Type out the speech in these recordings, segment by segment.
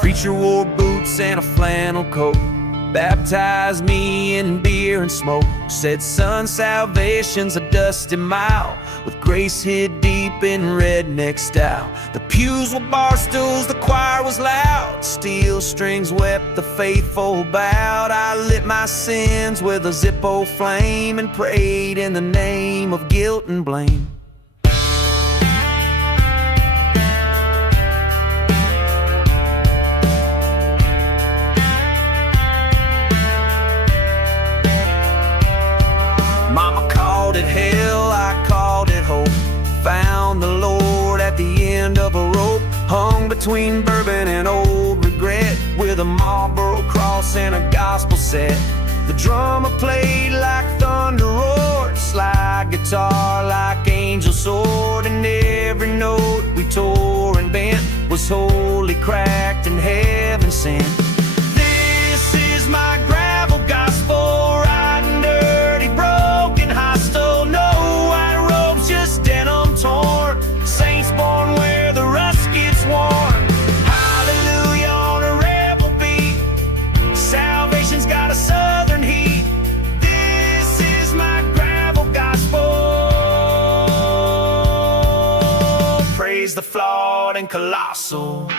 Preacher wore boots and a flannel coat, baptized me in beer and smoke. Said, son, salvation's a dusty mile, with grace hid deep in redneck style. The pews were bar stools, the choir was loud, steel strings wept, the faithful bowed. I lit my sins with a Zippo flame and prayed in the name of guilt and blame. Mama called it hell, I called it hope. Found the Lord at the end of a rope, hung between bourbon and old regret, with a Marlboro cross and a gospel set. The drummer played like thunder roared, slide guitar like angel sword, and every note we tore and bent was wholly cracked and heaven sent. This is my gravel gospel, riding dirty, broken, hostile, no white robes, just denim torn, saints born where the rust gets worn. Hallelujah on a rebel beat, salvation's got a southern heat. This is my gravel gospel, praise the flawed and colossal.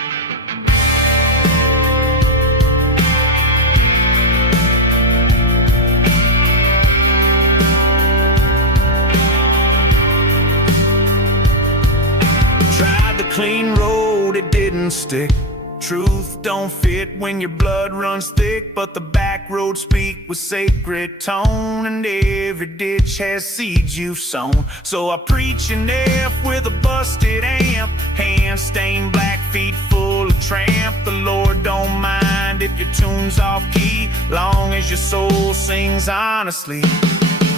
Clean road, it didn't stick. Truth don't fit when your blood runs thick, but the back roads speak with sacred tone, and every ditch has seeds you've sown. So I preach an F with a busted amp, hands stained black, feet full of tramp. The Lord don't mind if your tune's off key, long as your soul sings honestly.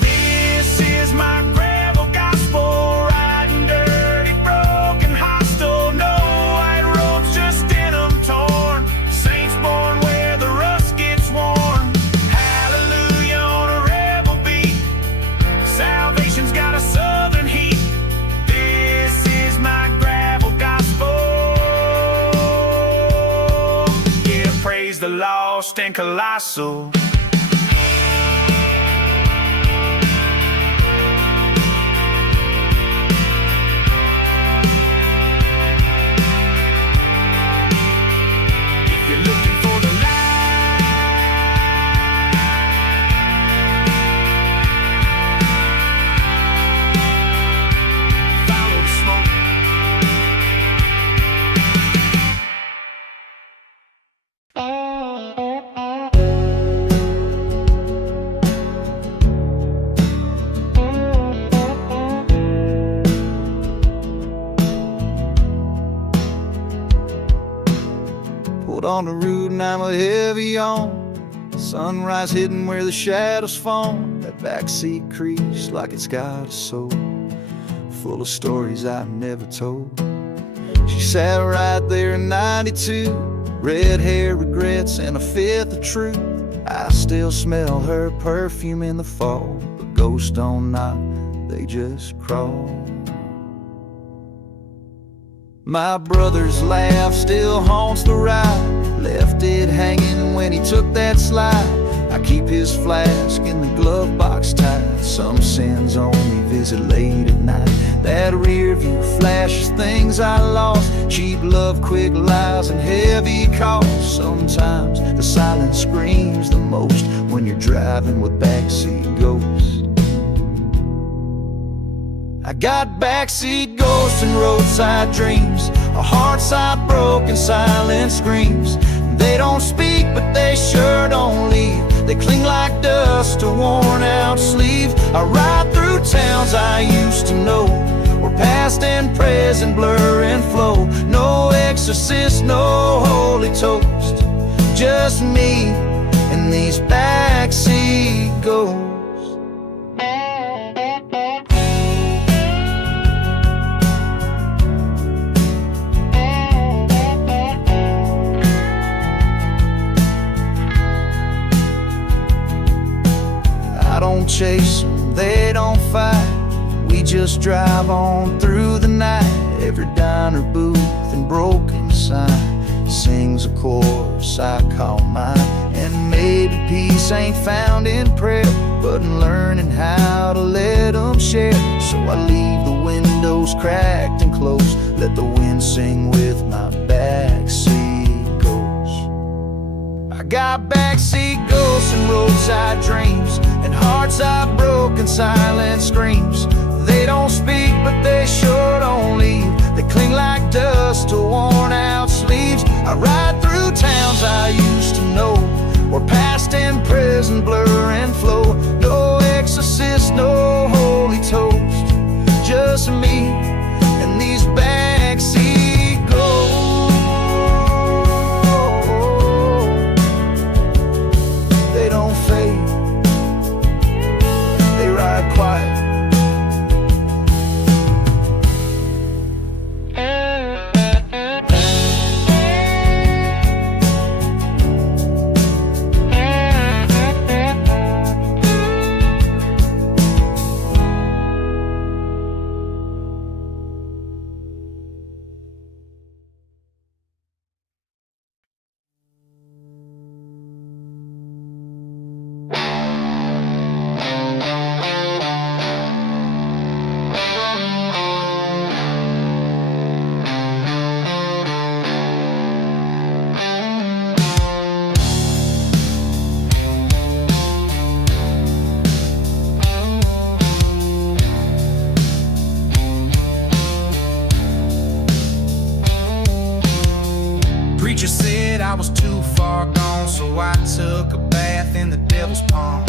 This is my gravel gospel, riding dirty, broken, hostile, no white robes, just denim torn, saints born where the rust gets worn. Hallelujah on a rebel beat, salvation's got a southern heat. This is my gravel gospel, yeah, praise the lost and colossal. On the route and I'm a heavy on, sunrise hidden where the shadows fall. That backseat creaks like it's got a soul, full of stories I've never told. She sat right there in 92, red hair, regrets, and a fifth of truth. I still smell her perfume in the fall, but ghosts don't knock, they just crawl. My brother's laugh still haunts the ride, left it hanging when he took that slide. I keep his flask in the glove box tight, some sins only visit late at night. That rear view flashes things I lost, cheap love, quick lies, and heavy costs. Sometimes the silence screams the most when you're driving with backseat ghosts. I got backseat ghosts and roadside dreams, a heart side broken, silent screams. They don't speak, but they sure don't leave. They cling like dust to worn out sleeve. I ride through towns I used to know, where past and present blur and flow. No exorcist, no holy toast, just me and these backseat ghosts. chase them, they don't fight. We just drive on through the night. Every diner booth and broken sign sings a chorus I call mine. And maybe peace ain't found in prayer, but in learning how to let them share. So I leave the windows cracked and closed, let the wind sing with my backseat ghosts. I got backseat ghosts and roadside dreams, and hearts I've broken, silent screams. They don't speak, but they sure don't leave. They cling like dust to worn out sleeves. I ride through towns I used to know, where past and present blur and flow. No exorcist, no holy toast, just me and these backseat ghosts. They don't fade, they ride quiet. Preacher said I was too far gone, so I took a bath in the devil's pond.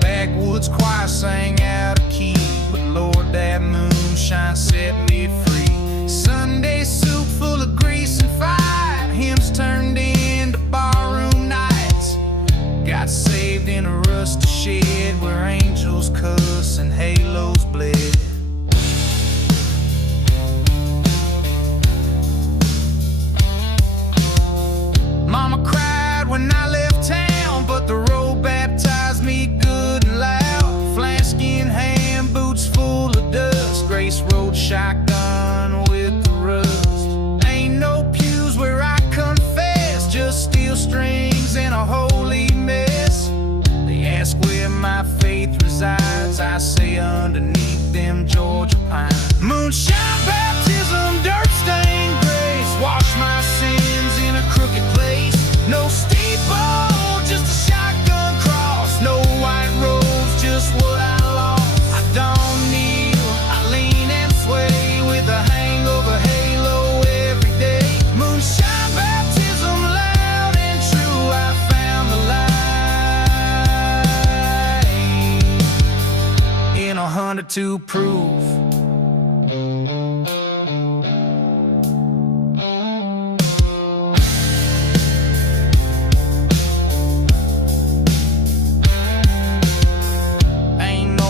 Backwoods choir sang out of key, but Lord, that moonshine set me free. Sunday soup full of grease and fire, hymns turned into barroom nights. Got saved in a rusty shed where angels cuss and halos bled. Mama cried when I left town, but the road baptized me good and loud. Flask in hand, boots full of dust, Grace Road shotgun with the rust. Ain't no pews where I confess, just steel strings and a holy mess. They ask where my faith resides, I say underneath them Georgia pines. Moonshine Baptism, dirt stained grace, wash my sins in a crooked place. No steeple, just a shotgun cross. No white robes, just what I lost. I don't kneel, I lean and sway with a hangover halo every day. Moonshine baptism, loud and true, I found the light in 102 proof.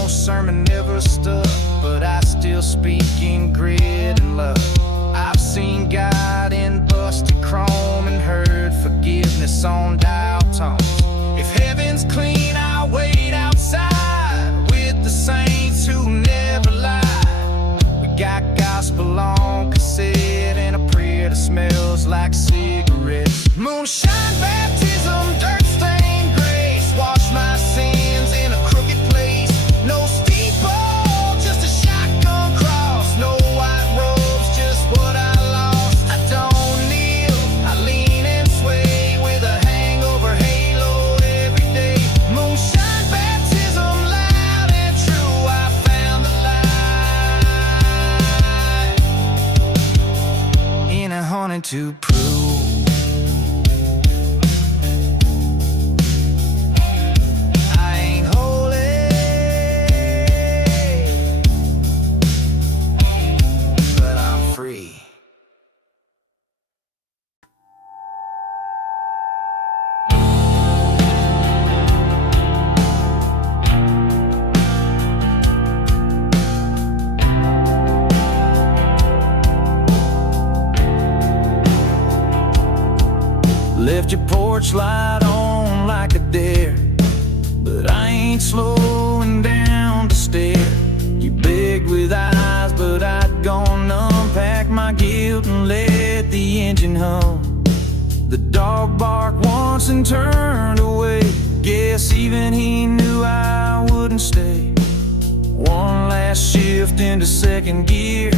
Sermon never stuck, but I still speak in grit and love. I've seen God in busted chrome and heard forgiveness on dial tones. If heaven's clean, I'll wait outside with the saints who never lie. We got gospel on cassette and a prayer that smells like cigarettes. Moonshine baptism, dirt stained grace, wash my sins in a crooked place. No steeple, just a shotgun cross. No white robes, just what I lost. I don't kneel, I lean and sway with a hangover halo every day. Moonshine baptism, loud and true, I found the light in 102 proof. Left your porch light on like a dare, but I ain't slowing down to stare. You begged with eyes, but I'd gone numb. Packed my guilt and let the engine hum. The dog barked once and turned away. Guess even he knew I wouldn't stay. One last shift into second gear,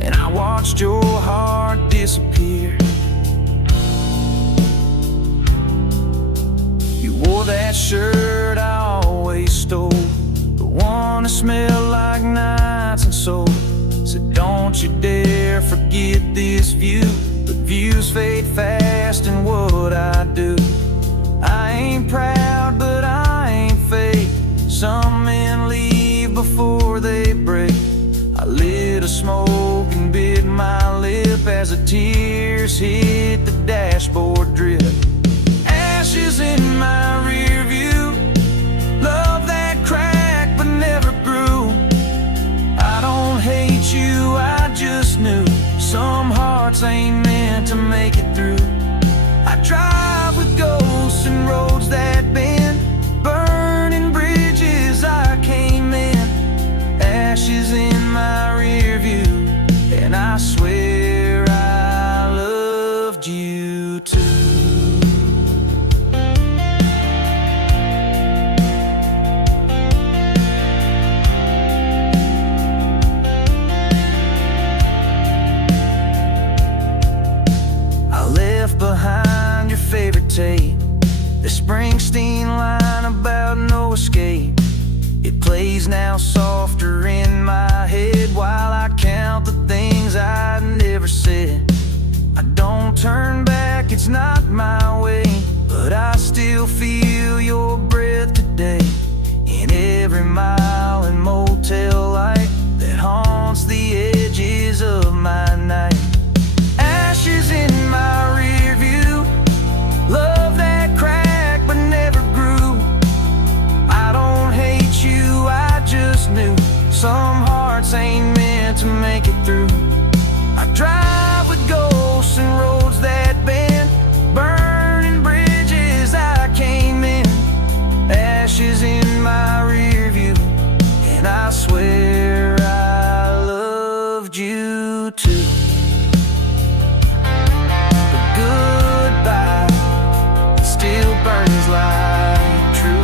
and I watched your heart disappear. You wore that shirt I always stole, the one that smelled like nights and soul. Said don't you dare forget this view, but views fade fast in what I do. I ain't proud, but I ain't fake. Some men leave before they break. I lit a smoke and bit my lip as the tears hit the dashboard drip. Ashes in my rear view, love that cracked but never grew. I don't hate you, I just knew some hearts ain't meant to make it through. I drive with ghosts and roads that bend, burning bridges I came in. Ashes in my rear view, and I swear I loved you too. I left behind your favorite tape, the Springsteen line about no escape. It plays now softer in my head while I count the things I never said. I don't turn back, it's not my way, but I still feel your breath today in every mile and motel light that haunts the edges of my night. Ashes in my rear view, love that cracked but never grew. I don't hate you, I just knew some hearts ain't meant to make it through. I drive with ghosts and roads that bend, burning bridges I came in. Ashes in my rear view, and I swear I loved you too. The goodbye still burns like true.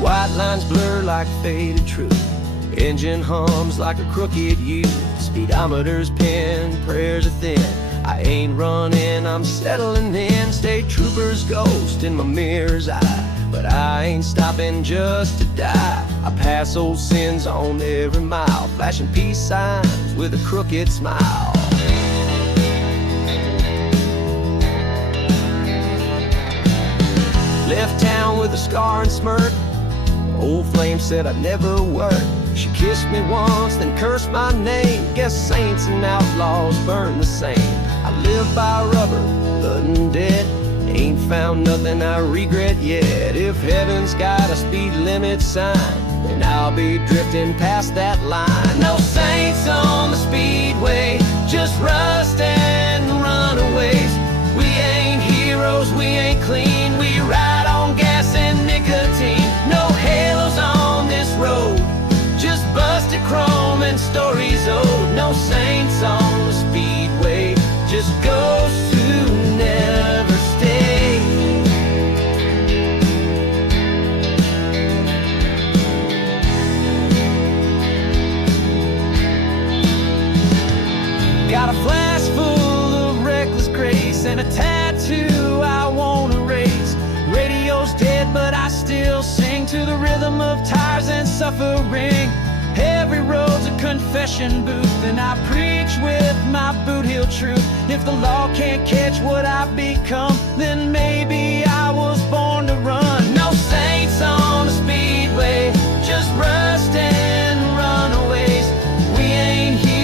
White lines blur like faded truth, engine hums like a crooked U. Speedometers pin, prayers are thin. I ain't running, I'm settling in. State troopers ghost in my mirror's eye, but I ain't stopping just to die. I pass old sins on every mile, flashing peace signs with a crooked smile. Left town with a scar and smirk. Old flame said I'd never work. She kissed me once, then cursed my name. Guess saints and outlaws burn the same. I live by rubber, blood dead. Ain't found nothing I regret yet. If heaven's got a speed limit sign, then I'll be drifting past that line. No saints on the Speedway, just rust and runaways. We ain't heroes, we ain't clean. We ride on gas and nicotine. No halos on this road, just busted chrome and stories old. No saints on the Speedway, just ghosts who never stay. Got a flask full of reckless grace and a tattoo I won't erase. Radio's dead, but I still sing to the rhythm of tires and suffering. Every road's a confession booth, and I preach with my boot heel truth. If the law can't catch what I've become, then maybe I was born to run. No saints on the Speedway, just rust and runaways. We ain't here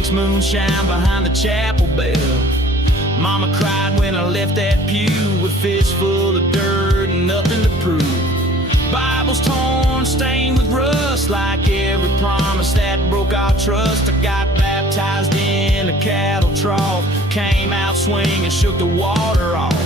drinks moonshine behind the chapel bell. Mama cried when I left that pew with fists full of dirt and nothing to prove. Bible's torn, stained with rust, like every promise that broke our trust. I got baptized in a cattle trough, came out swinging, shook the water off.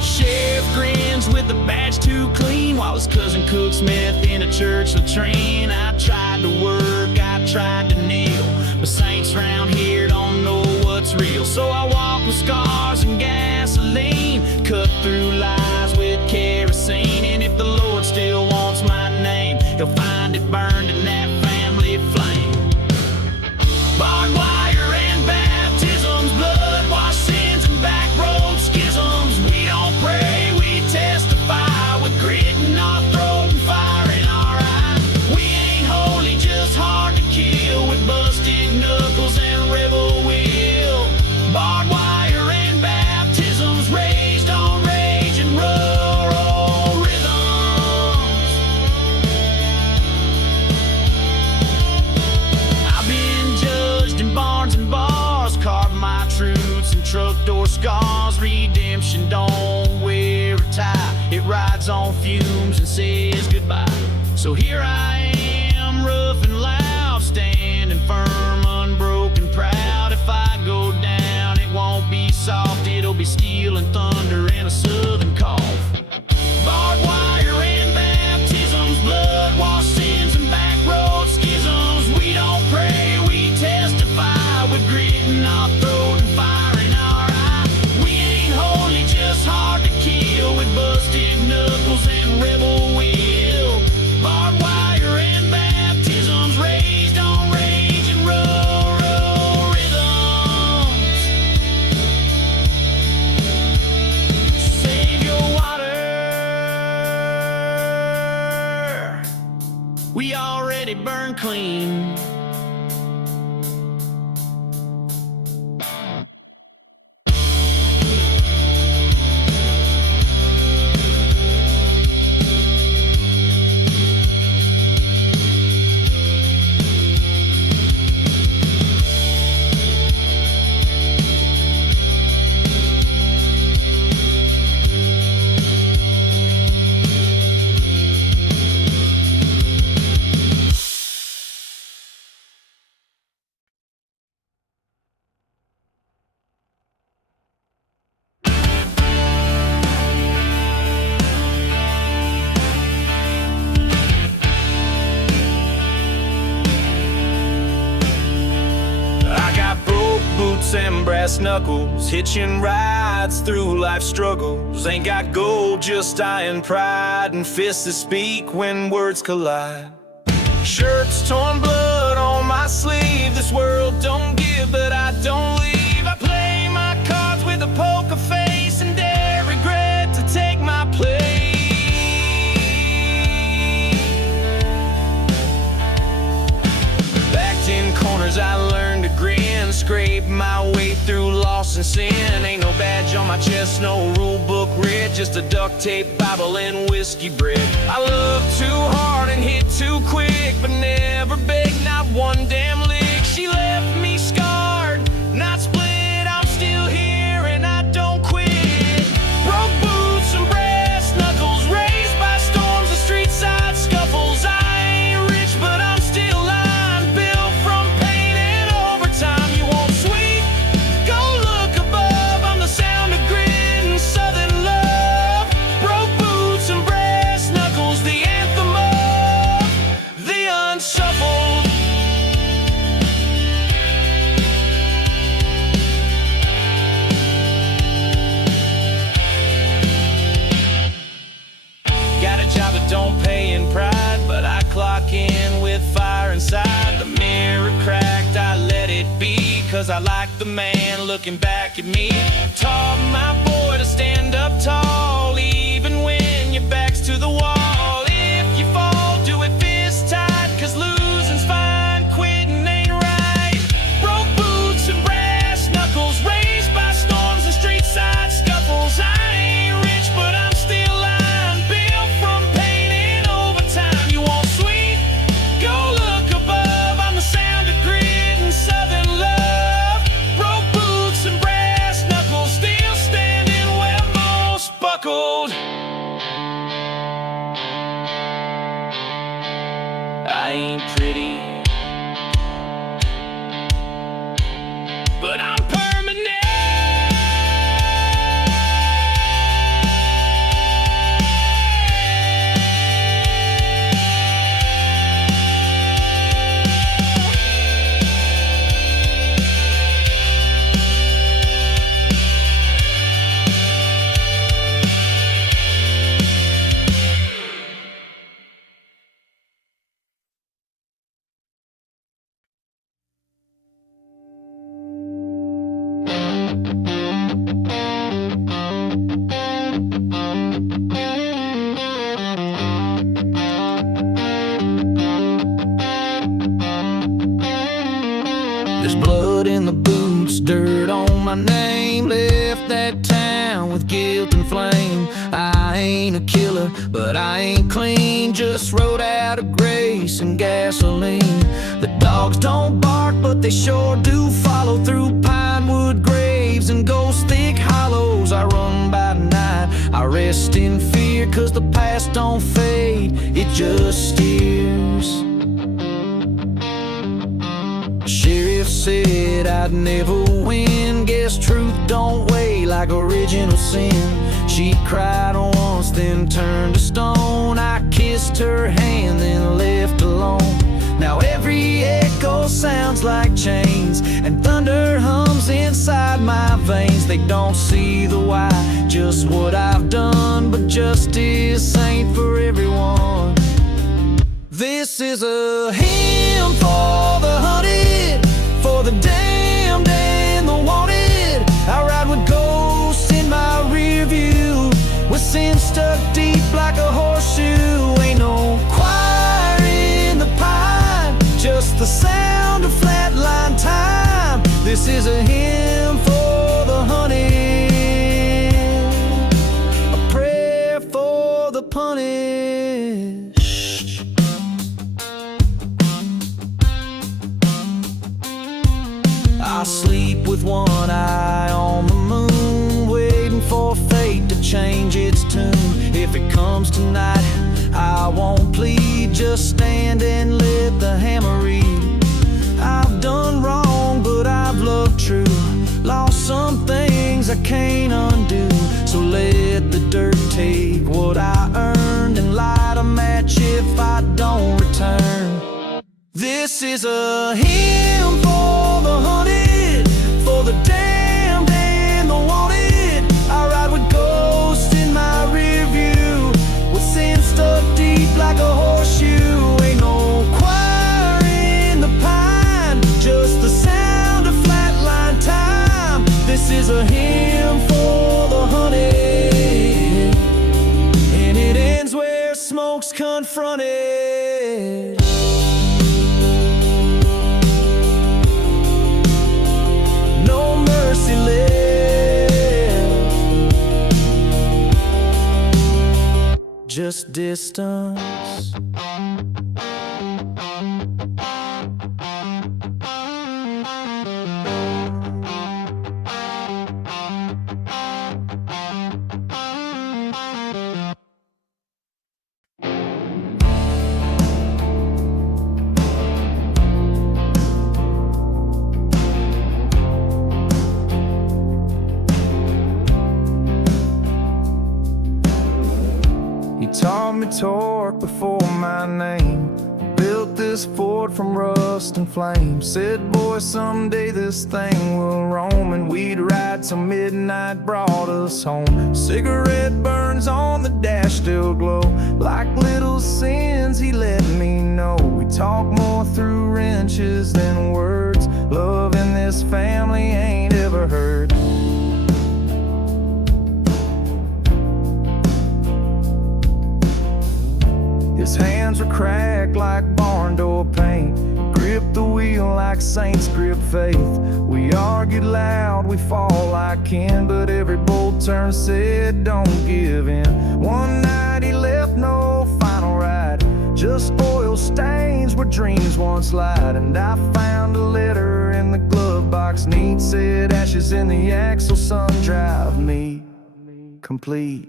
Sheriff grins with the badge too clean, while his cousin cooks meth in a church latrine. I tried to work, I tried to kneel, but saints round here don't know what's real. So I walk with scars and gasoline, cut through lies with kerosene. And if the Lord still wants my name, He'll find it burned in that family flame. Barbed wire and baptisms, blood-washed sins and backroad schisms. We don't pray, we testify with grit in our throat and fire in our eye. We ain't holy, just hard to kill with busted knuckles and rebel will. Barbed wire and baptisms, raised on rage and rural rhythms. I've been judged in barns and bars, carved my truths and truck door scars. Redemption don't wear a tie, it rides on fumes and says goodbye. So here I am, rough and loud, standing firm, unbroken, proud. If I go down, it won't be soft, it'll be steel and thunder and a southern cough. Barbed wire and baptisms, blood-washed sins and backroad schisms. We don't pray, we testify with grit in our throat and fire in our eye. We ain't holy, just hard to kill with busted knuckles and rebel will. Barbed wire and baptisms, raised on rage and rural rhythms. Save your water, we already burn clean. And brass knuckles, hitching rides through life's struggles. Ain't got gold, just iron pride, and fists that speak when words collide. Shirts torn, blood on my sleeve. This world don't give, but I don't leave. I play my cards with a poker face and dare regret to take my place. Backed in corners, I learned to grin, scrape my way through loss and sin. Ain't no badge on my chest, no rule book read, just a duct tape Bible and whiskey bread. I love too hard and hit too quick, but never begged, not one damn lick. She left me scarred, not split. I'm still here and I don't quit. Broke boots and brass knuckles, raised by storms and street side scuffles. I ain't rich, but I'm still lying, built from pain and overtime. You want sweet? Go look above. I'm the sound of grit and southern love. Broke boots and brass knuckles, the anthem of the unshuffled. Got a job that don't pay in pride, but I clock in with fire inside. The mirror cracked, I let it be, cause I like the man looking back at me. Taught my boy to stand up tall, even when your back's to the wall. If you fall, do it fist tight, cause losing's fine, quitting ain't right. Broke boots and brass knuckles, raised by storms and street side scuffles. I ain't rich, but I'm still lying, built from pain and overtime. blood in the boots, dirt on my name. Left that town with guilt and flame. I ain't a killer, but I ain't clean. Just rode out of grace and gasoline. The dogs don't bark, but they sure do follow through pine wood graves and ghost thick hollows. I run by night, I rest in fear, 'cause the past don't fade, it just steers. Sheriff said I'd never win. Guess truth don't weigh like original sin. She cried once, then turned to stone. I kissed her hand, then left alone. Now every echo sounds like chains, and thunder hums inside my veins. They don't see the why, just what I've done, but justice ain't for everyone. This is a hymn for the hunted, for the damned and the wanted. I ride with ghosts in my rear view, with sin stuck deep like a horseshoe. Ain't no choir in the pine, just the sound of flatline time. This is a hymn for the hunted, a prayer for the punished. I sleep with one eye on the moon, waiting for fate to change its tune. If it comes tonight, I won't plead, just stand and let the hammer read. I've done wrong, but I've loved true. Lost some things I can't undo. So let the dirt take what I earned, and light a match if I don't return. This is a hymn for the hunted, for the damned and the wanted. I ride with ghosts in my rear view, with sin stuck deep like a horseshoe. Ain't no choir in the pine, just the sound of flatline time. This is a hymn for the hunted, and it ends where smoke's confronted. No mercy left, just distance. Taught me torque before my name, built this fort from rust and flame. Said, boy, someday this thing will roam, and we'd ride till midnight brought us home. Cigarette burns on the dash still glow, like little sins he let me know. We talk more through wrenches than words. Love in this family ain't ever heard. His hands were cracked like barn door paint, gripped the wheel like saints grip faith. We argued loud, we fall like kin, but every bolt turn said don't give in. One night he left no final ride, just oil stains where dreams once lied. And I found a letter in the glove box neat, said ashes in the axle, son, drive me complete.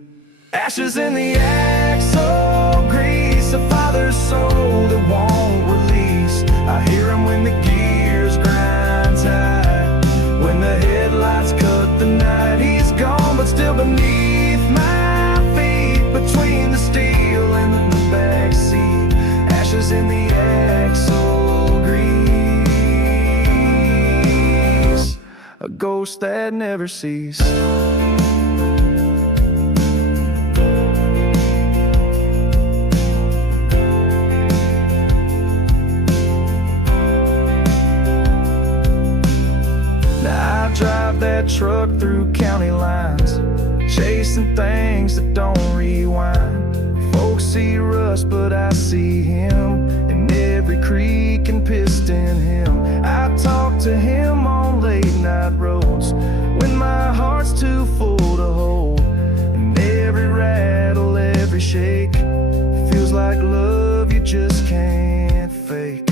Ashes in the axle, grease, a father's soul that won't release. I hear him when the gears grind tight, when the headlights cut the night. He's gone, but still beneath my feet, between the steel and the backseat. Ashes in the axle, grease, a ghost that never ceased. Drive that truck through county lines, chasing things that don't rewind. Folks see rust, but I see him in every creek and piston him. I talk to him on late night roads when my heart's too full to hold. And every rattle, every shake feels like love you just can't fake.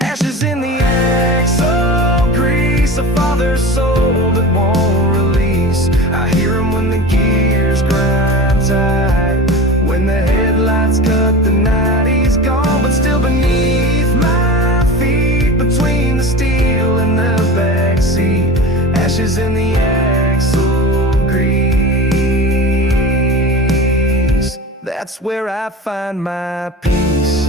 Ashes in the axle grease, a father's soul that won't release. I hear him when the gears grind tight, when the headlights cut the night. He's gone, but still beneath my feet, between the steel and the backseat. Ashes in the axle grease, that's where I find my peace.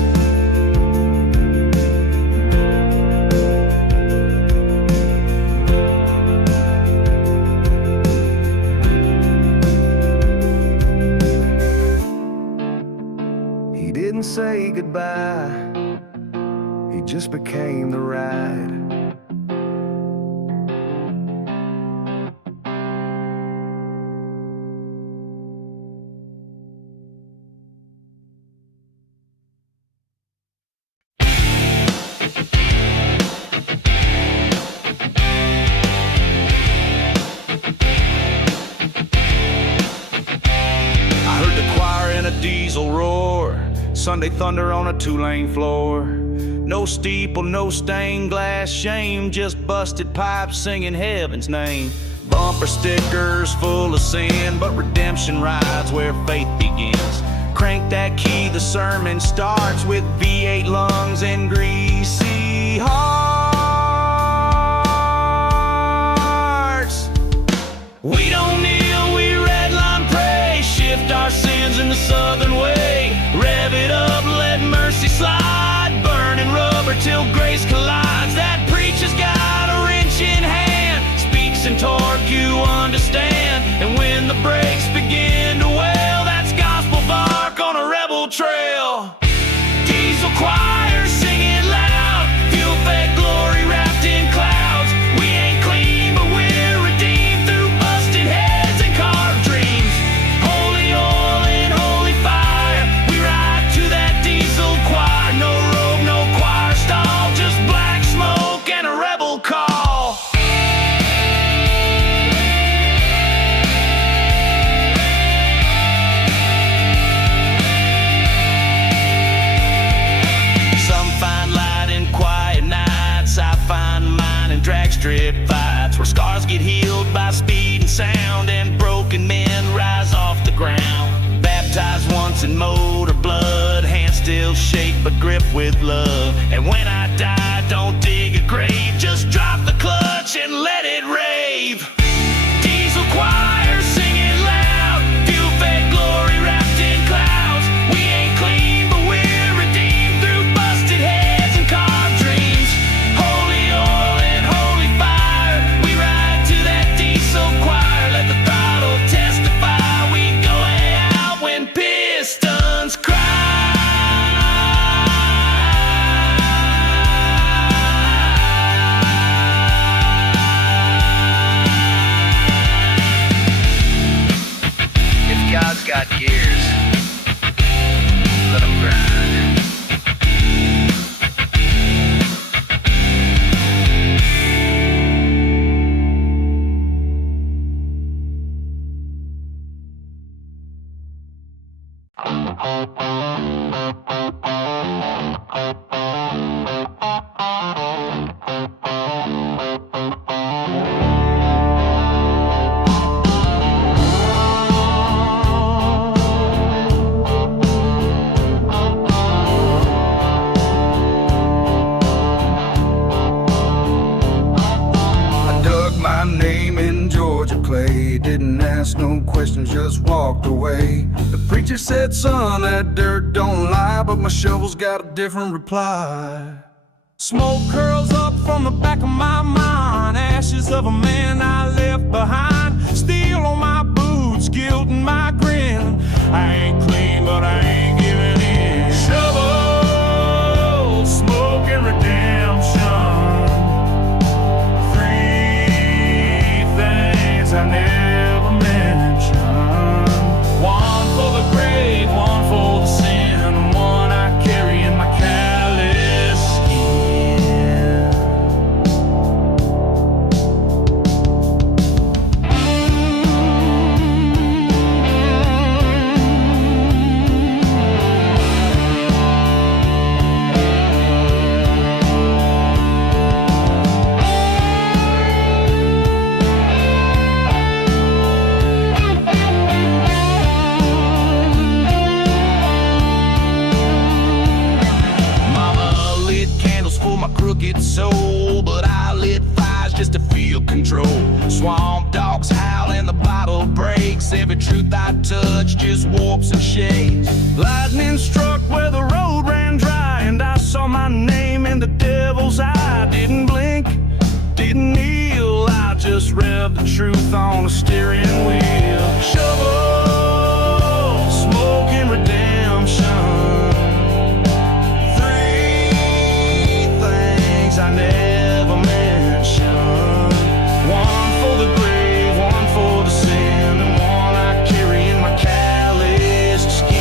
He didn't say goodbye, he just became the ride. Diesel roar, Sunday thunder on a two-lane floor. No steeple, no stained glass shame, just busted pipes singing heaven's name. Bumper stickers full of sin, but redemption rides where faith begins. Crank that key, the sermon starts with V8 lungs and greasy hearts. We don't kneel, we redline pray, shift our sins in the southern way. Rev it up, let mercy slide, burning rubber till grace collides. That preacher's got a wrench in hand, speaks in torque you understand. And when the brakes begin to wail, that's gospel bark on a rebel trail. Diesel choir singing loud, fuel-fed glory wrapped in clouds. We ain't clean, but we're redeemed through busted heads and carved dreams. Holy oil and holy fire, we ride to that diesel choir. No robe, no choir stall, just black smoke and a rebel call. Some find light in quiet nights, I find mine in drag strip fights, where scars get healed by speed and sound, and broken men rise off the ground. Baptized once in motor blood, hands still shake but grip with love. And when I die, don't dig a grave, just drop the clutch and let it rave. Diesel choir singing loud, fuel-fed glory wrapped in clouds. We ain't clean, but we're redeemed through busted heads and carved dreams. Holy oil and holy fire, we ride to that diesel choir. Let the throttle testify, we go out when pistons cry. If God's got gears, let 'em grind. I dug my name in Georgia clay, didn't ask no questions, just walked away. The preacher said, son, that dirt don't lie, but my shovel's got a different reply. Smoke curls up from the back of my mind, ashes of a man I left behind. Steel on my boots, guilt in my grin. I ain't clean, but I ain't giving in. Shovel, smoke and redemption, three things I never mentioned. One for the grave, one for the sin, and one I carry in my callous skin. control. Swamp dogs howl and the bottle breaks. Every truth I touch just warps and shakes. Lightning struck where the road ran dry, and I saw my name in the devil's eye. Didn't blink, didn't kneel, I just revved the truth on the steering wheel. Shovel, smoke and redemption. Three things I never mentioned. One for the grave, one for the sin, and one I carry in my calloused skin.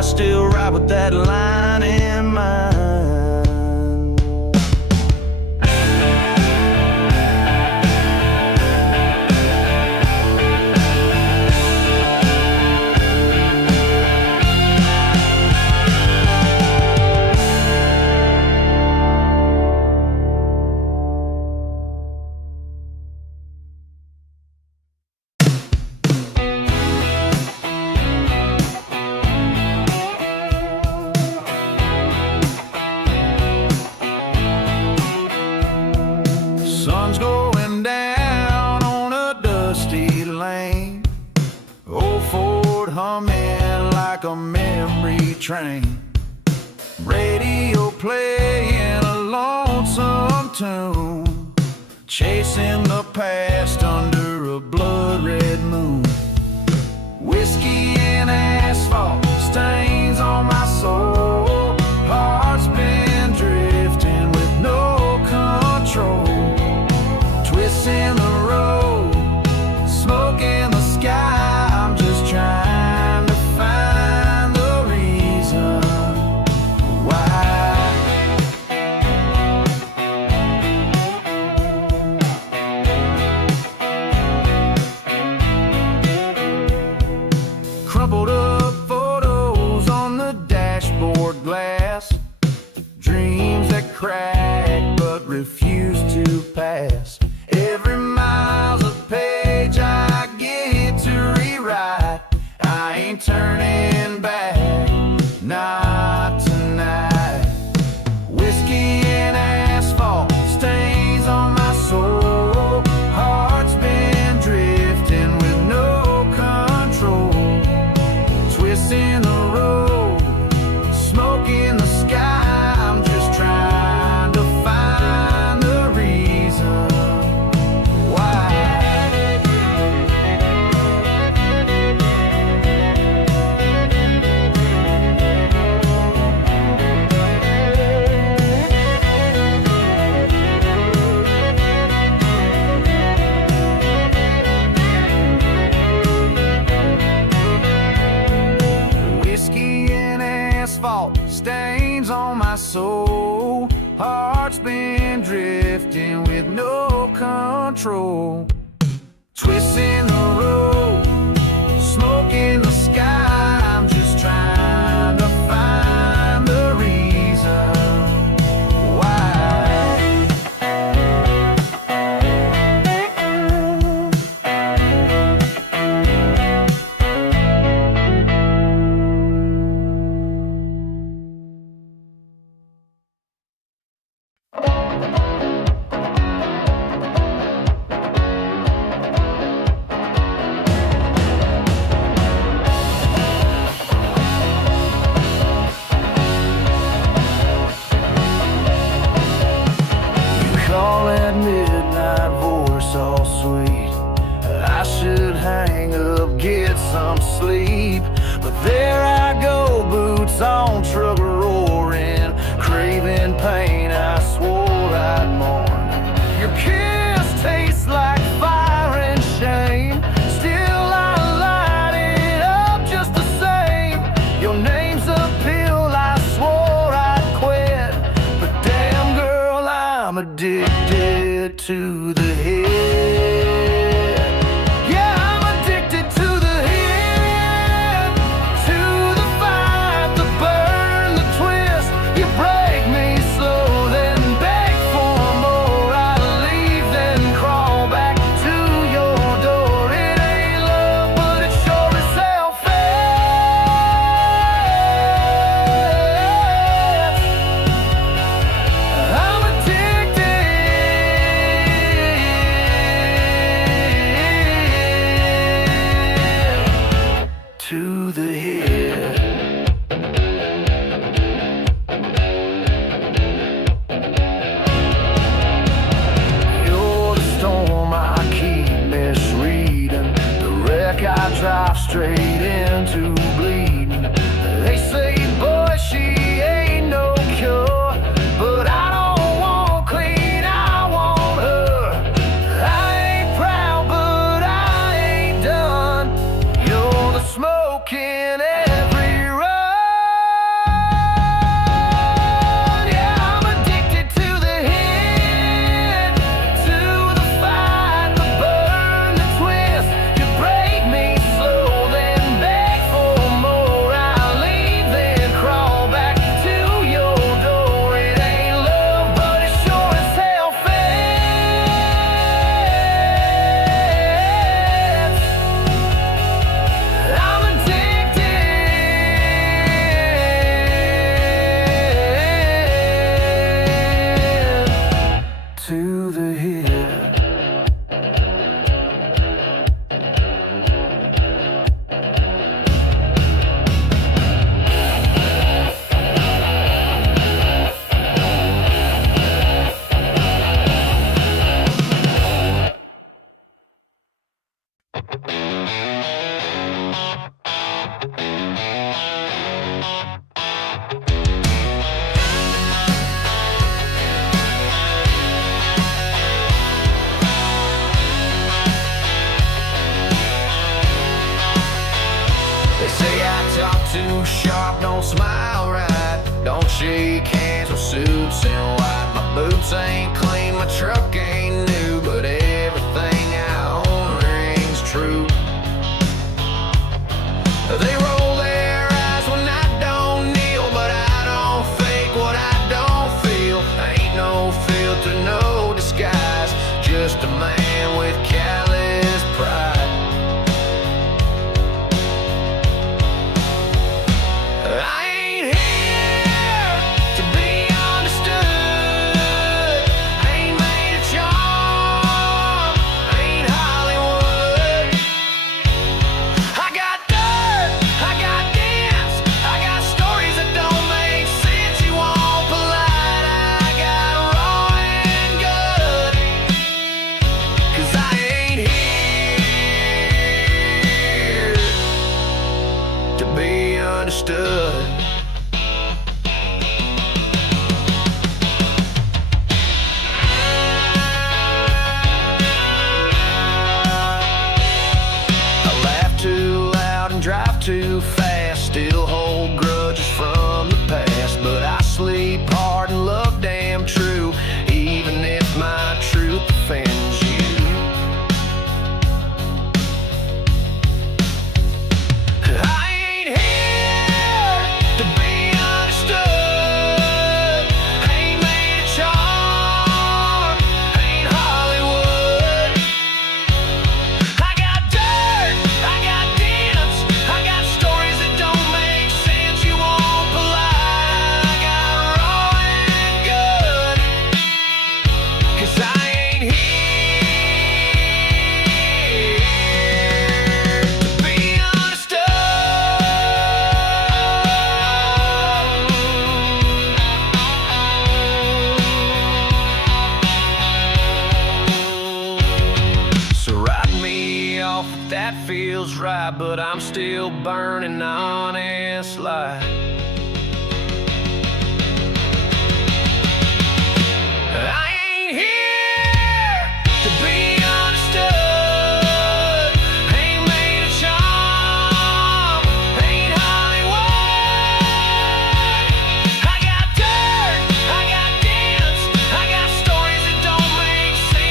Still ride with that line in mind. Sun's going down on a dusty lane. Old Ford humming like a memory train. Radio playing a lonesome tune, chasing the past under a blood-red moon. Whiskey and asphalt stains on my soul. Heart's been drifting with no control. Twists in the road, smoke in the sky. I'm just trying to find the reason why. Crumpled up photos on the dashboard glass. Dreams that crack but refuse to pass. Every mile's a page I get to rewrite. I ain't turning back, not tonight. Whiskey and asphalt stains on my soul. Heart's been drifting with no control. Twists in the road, smoke in the sky. I'm just trying to find the reason why. Whiskey and asphalt stains on my soul. Heart's been drifting with no control. Twists in the road, smoke in the sky. I'm just trying to find the reason why. Call that midnight voice all sweet. I should hang up, get some sleep. But there I go, boots on, truck roaring, craving pain I swore I'd mourn. Your kiss tastes like fire and shame. Still I light it up just the same. Your name's a pill I swore I'd quit, but damn girl, I'm addicted addicted to the hit. Yeah, I'm addicted to the hit, to the fight, the burn, the twist. You break me slow, then beg for more. I leave, then crawl back to your door. It ain't love, but it sure is self-hate. I'm addicted to the hit. You're the storm I keep misreading, the wreck I drive straight into bleeding. They say, boy, she ain't no cure, but I don't want clean, I want her. I ain't proud, but I ain't done. You're the smoke in every run. Yeah, I'm addicted to the hit, to the fight, the burn, the twist. You break me slow, then beg for more. I leave, then crawl back to your door. It ain't love, but it sure is self-hate. I'm addicted to the hit. They say I talk too sharp, don't smile right, don't shake hands with suits and white. My boots ain't clean, my truck ain't new, but everything I own rings true. They roll their eyes when I don't kneel, but I don't fake what I don't feel. Ain't no filter, no disguise, just a man with callous pride. I ain't here to be understood. Ain't made of charm, ain't Hollywood. I got dirt, I got dance, I got stories that don't make sense. You want polite, I got raw and good. 'Cause I ain't here to be understood. I laugh too loud and drive too fast, still hold grudges from the past, but I sleep hard and love damn true, even if my truth offends you. I ain't here to be understood. Ain't made of charm, ain't Hollywood. I got dirt, I got dents, I got stories that don't make sense. You want polite, I got raw and good. 'Cause I ain't here to be understood. So write me off if that feels right, but I'm still burning honest light. I ain't here to be understood. Ain't made of charm, ain't Hollywood. I got dirt, I got dents, I got stories that don't make sense.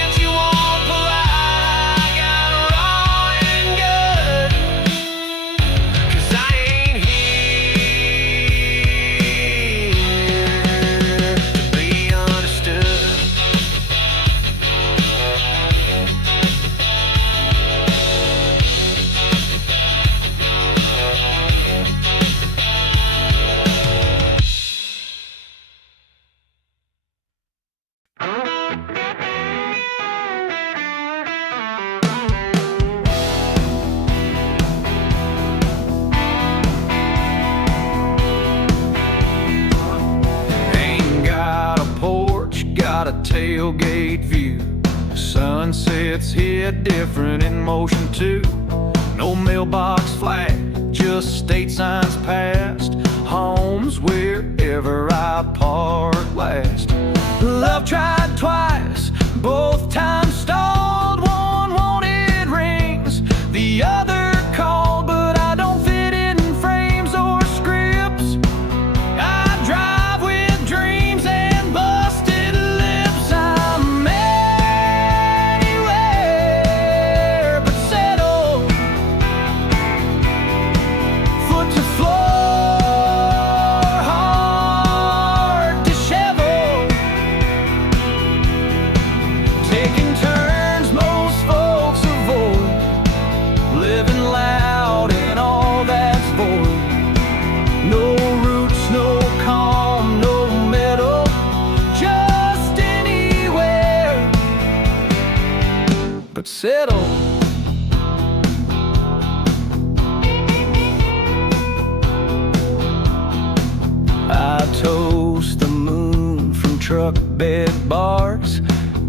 tailgate view. Sunsets hit different in motion too. No mailbox flag, just state signs past. Homes wherever I park last. Love tried twice, both times stalled. One wanted rings, the other called, but I don't fit in frames or scripts. I drive with dreams and busted lips. I'm anywhere but settled, foot to floor, heart disheveled, taking turns most folks avoid, living loud in all that's void. No roots, no calm, no middle, just anywhere but settle. I toast the moon from truck bed bars,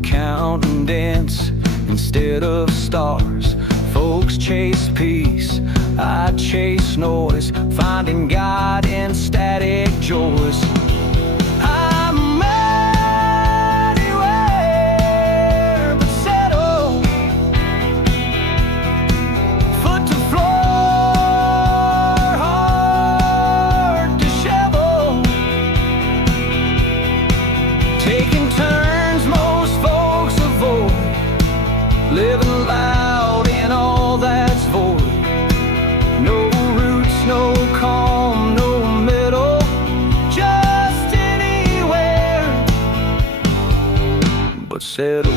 counting dents instead of stars. Folks chase peace, I chase noise, finding God in static joys. I'm anywhere but settle, foot to floor, heart disheveled, taking turns most folks avoid, living loud in all that's void. No roots, no calm, no middle, just anywhere but settle.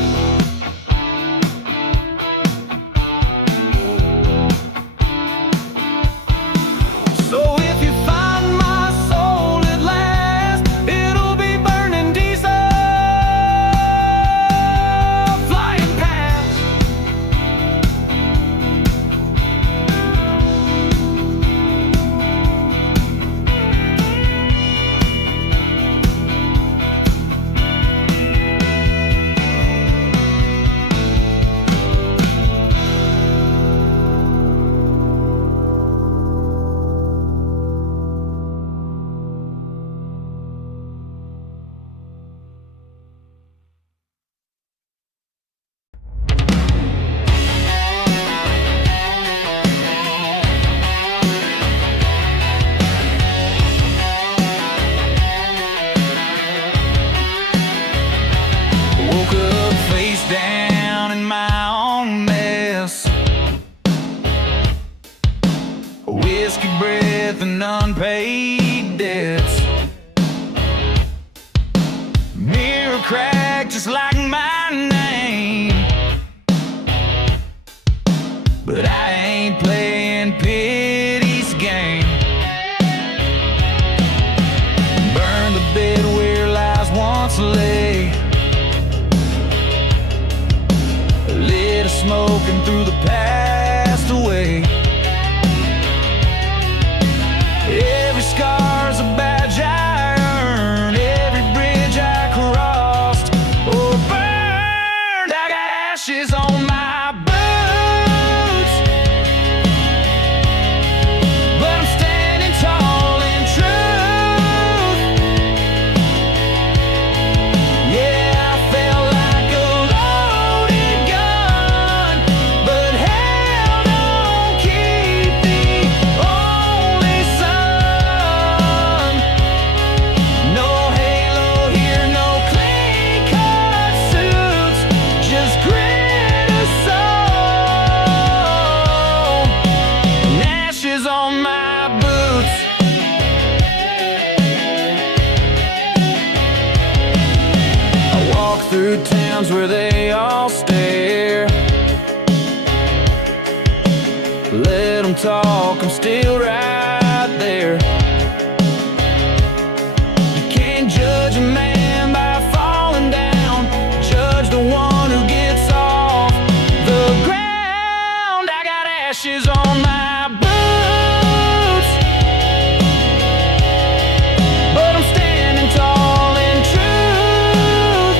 So if you find my soul at last, it'll be burning diesel, flying past. Woke up face down in my own mess, whiskey breath and unpaid debts. Mirror cracked just like my name, but I ain't playing pity's game. Burn the bed where lies once lay, lit a smoking through the past away. Every scar's a badge I earned, every bridge I crossed or burned. I got ashes on my boots, but I'm standing tall in truth. Yeah, I felt like a loaded gun, but hell don't keep the only sun. No halo here, no clean cut suits, just grit of soul and ashes on my boots. I walk through towns where they all stare. Let them talk, I'm still right there. You can't judge a man by falling down, judge the one who gets off the ground. I got ashes on my boots, but I'm standing tall in truth.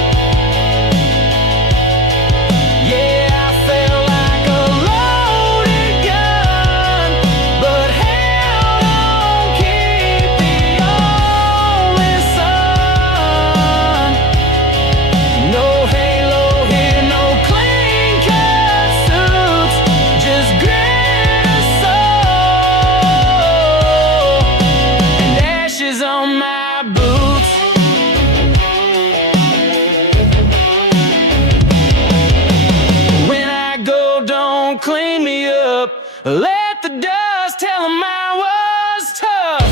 Let the dust tell them I was tough.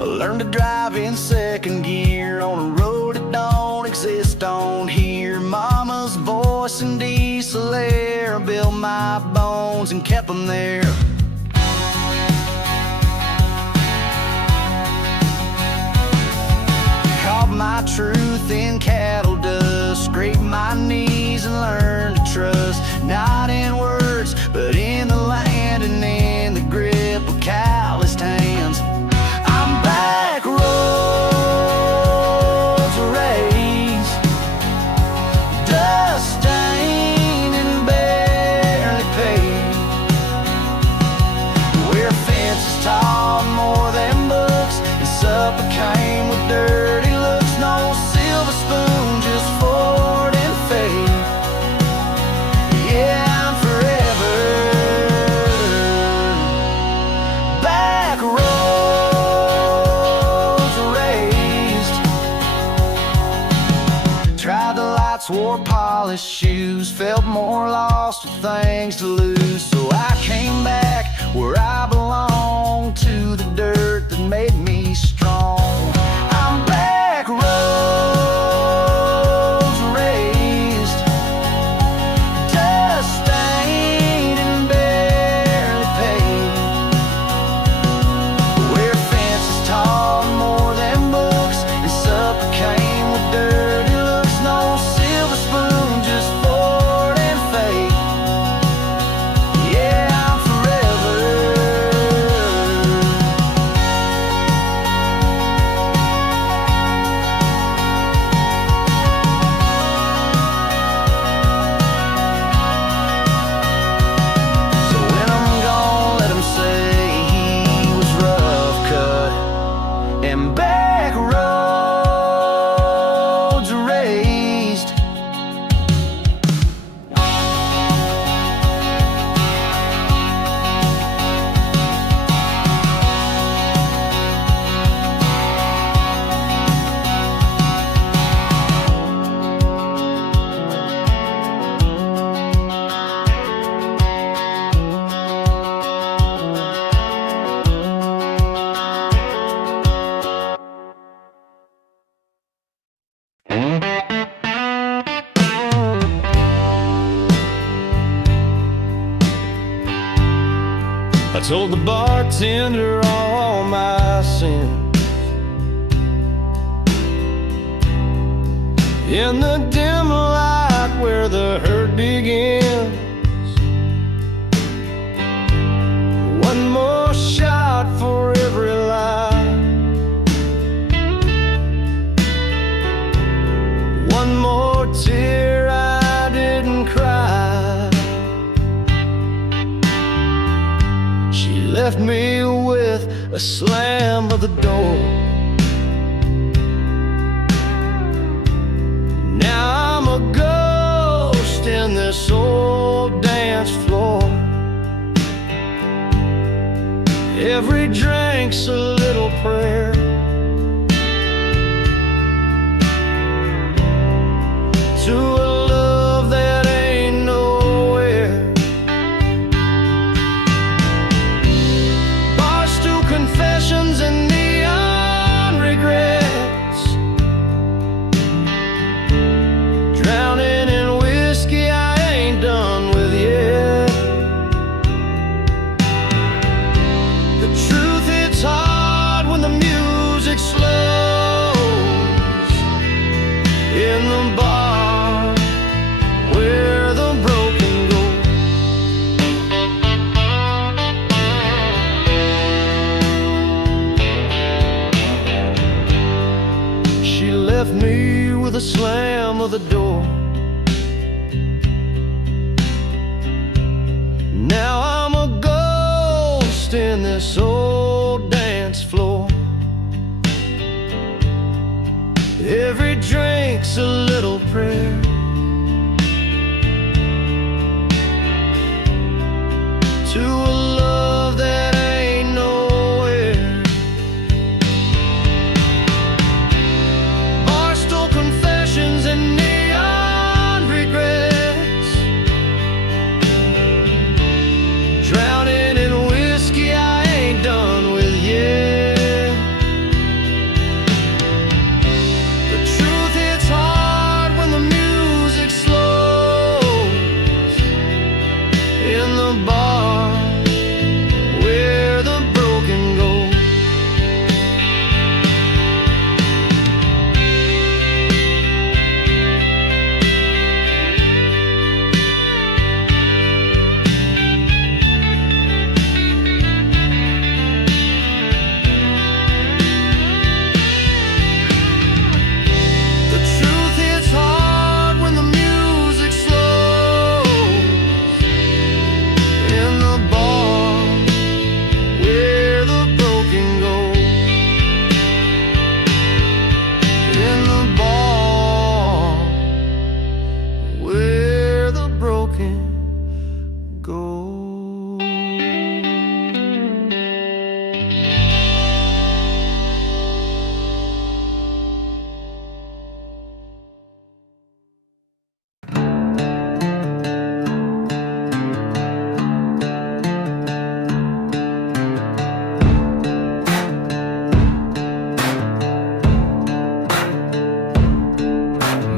Learn to drive in second gear on a road that don't exist on here. Mama's voice in diesel air built my bones and kept them there. Caught my truth in cattle dust, scraped my knees and learned to trust, not in words but in the land and in the grip of calloused hands. I'm back roads raised, dust stained and barely paved, where fences taught more than books and supper came with dirty looks. No silver spoon, just forward and fade. Yeah, I'm forever back roads. Tried the lights, wore polished shoes, felt more lost with things to lose. So I came back where I belong, to the dirt that made me strong. I'm back roads raised, dust stained and barely paved, where fences taught more than books and supper came with dirty looks. No silver spoon, just forward and fade. Yeah, I'm forever So when I'm gone, let 'em say he was rough cut and back roads raised. I told the bartender all my sins in the dim light where the hurt begins. One more shot for every lie, one more tear I didn't cry. She left me with a slam of the door. Now I'm a ghost in this old dance floor. Every drink's a little prayer to a love that ain't nowhere. Barstool confessions and neon regrets, drowning in whiskey I ain't done with yet. The truth hits hard when the music slows in the bar where the broken go. She left me with a slam of the door. this old dance floor. Every drink's a little prayer to a love that ain't nowhere. Barstool confessions and neon regrets, drowning in whiskey I ain't done with yet. The truth hits hard when the music slows in the bar where the broken go. The truth hits hard when the music slows in the bar where the broken go. In the bar where the broken go.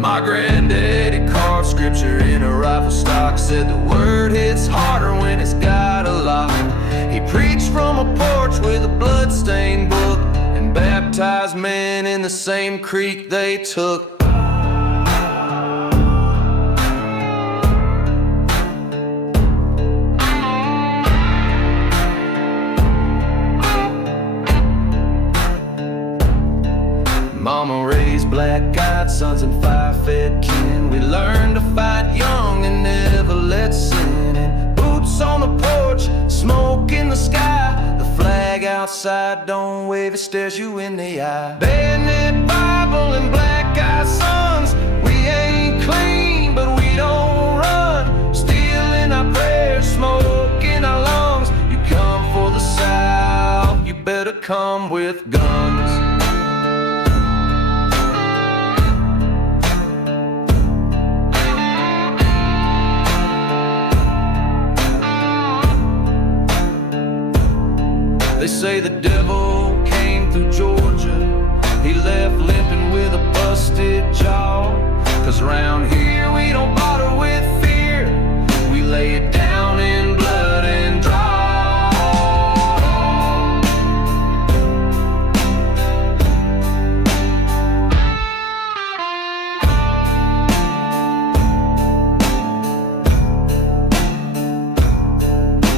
My granddaddy carved scripture in a rifle stock, said the word hits harder when it's got a lock. He preached from a porch with a bloodstained book and baptized men in the same creek they took. Mama raised black-eyed sons and fire-fed kin. We learned to fight young and never let sin in. Boots on the porch, smoke in the sky. The flag outside don't wave, it stares you in the eye. Bayonet Bible and black-eyed sons. We ain't clean, but we don't run. Stealing our prayers, smoke in our lungs. You come for the South, you better come with guns. They say the devil came through Georgia. He left limping with a busted jaw. 'Cause around here we don't bother with fear. We lay it down in blood and draw.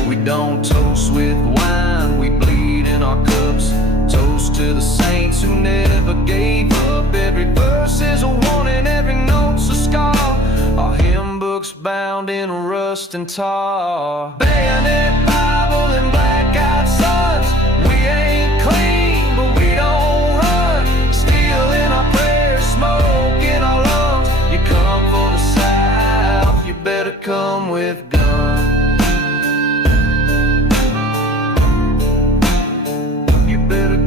We don't toast with wine, we bleed in our cups. Toast to the saints who never gave up. Every verse is a warning, every note's a scar. Our hymn books bound in rust and tar. Bayonet Bible and black-eyed sons. We ain't clean, but we don't run. Stealing our prayers, smoke in our lungs. You come for the South, you better come with guns. You better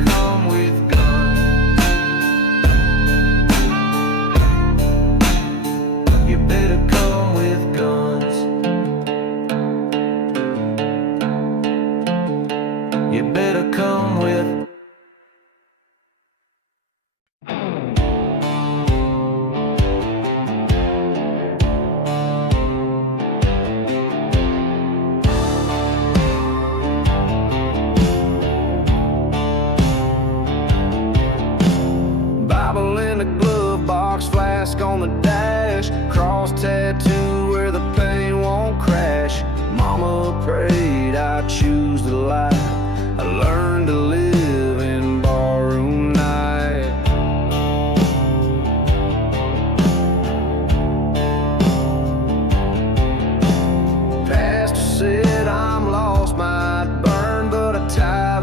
come with. Bible in the glove box, flask on the dash, cross tattoo where the pain won't crash. Mama prayed I choose the light. I learned to live in barroom night. Pastor said I'm lost, might burn, but I tied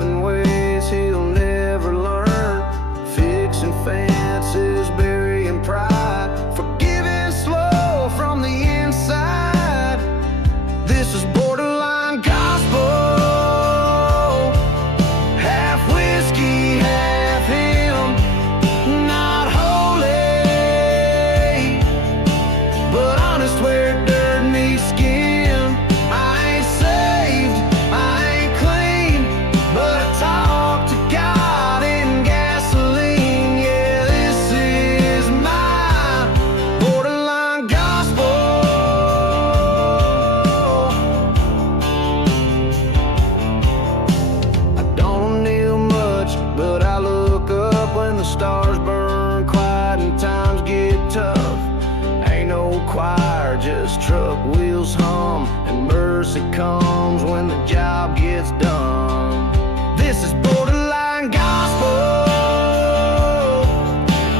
says truck wheels hum and mercy comes when the job gets done. This is borderline gospel,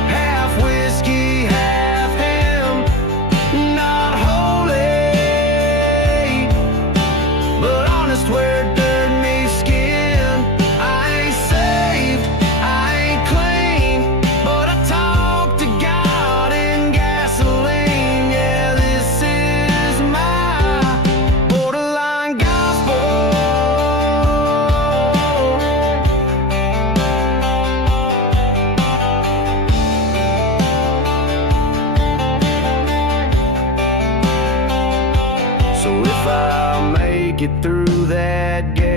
half whiskey, half ham. Not holy, but honest where dirt meets skin. I ain't saved, I ain't clean, but I talk to God in gasoline. Yeah, this is my borderline gospel. So if I make it through that gate,